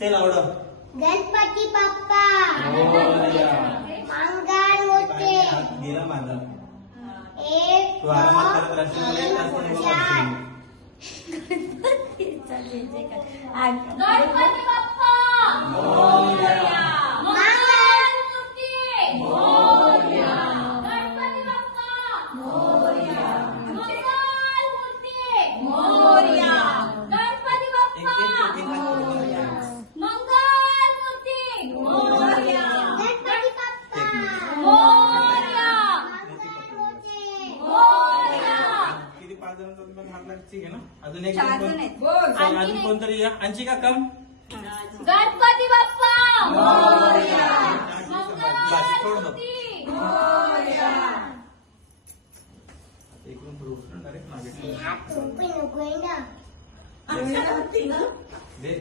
चल आवडं. गणपती बाप्पा मोरया. मंगळ मूर्ती दिला माझा. एक तू आरामात करत राहशील, मला येत असतं नाही बघ असं. गणपती बाप्पा मोरया. मंगळ मूर्ती मोरया. गणपती बाप्पा मोरया मंगळ मूर्ती मोरया गणपती एक बाप्पा एक एक हात वर करूया. मंगळ मूर्ती मोरया गणपती बाप्पा मोरया मोरया किती 5 जणांचा तुम्हाला हात लागते ना. अजून एक चार कोण- जण आहेत. चल, अजून कोणतरी या. अंशिका कम. गणपती बाप्पा मोरया बस, सोड दो. मोरया इकडून पुढे उचलून डायरेक्ट मागे ठेव. हात झोपी नको आहे ना दे.